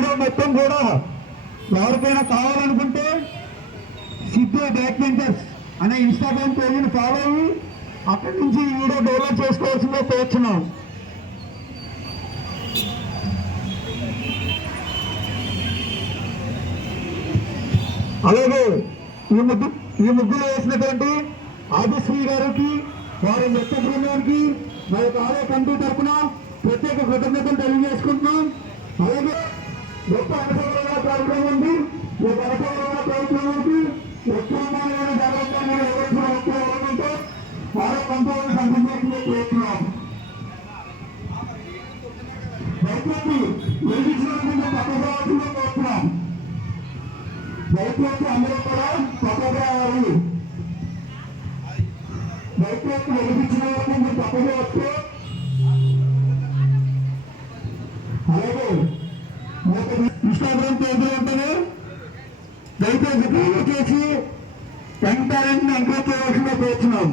Video మొత్తం కూడా ఎవరికైనా కావాలనుకుంటే సిద్ధు బ్యాక్ బెంచర్స్ అనే ఇన్స్టాగ్రామ్ పేజీని ఫాలో అయ్యి అక్కడి నుంచి ఈ వీడియో డౌన్లోడ్ చేసుకోవాల్సిందో కోరుచున్నాం. అలాగే ఈ ముగ్గులు వేసినటువంటి ఆదిశ్రీ గారికి, వారి నృత్య బృందానికి మా యొక్క ఆలయ కమిటీ తరఫున ప్రత్యేక కృతజ్ఞతలు తెలియజేసుకుంటున్నాం. అలాగే గొప్ప అనుభవంగా కార్యక్రమం ఉంది. ఈ అనుభవంగా కార్యక్రమానికి ఎక్కువమైన జాగ్రత్తగా ఎవరితో ఆలయ కమిటీలను సంబంధించి చేస్తున్నాం. దయచేసి వెలిగించిన పక్కగా కోరుతున్నాం. దయచేసి అందరూ కూడా పక్కగా దయచేసి వెలిగించిన వరకు మీరు పక్కగా వస్తే, అలాగే ఇన్స్టాగ్రామ్ పేజీలో ఉంటేనే దయచేసి ఫాలో చేసి వెంటనే ఎంకరేజ్ చేయాల్సిందిగా కోరుతున్నాం.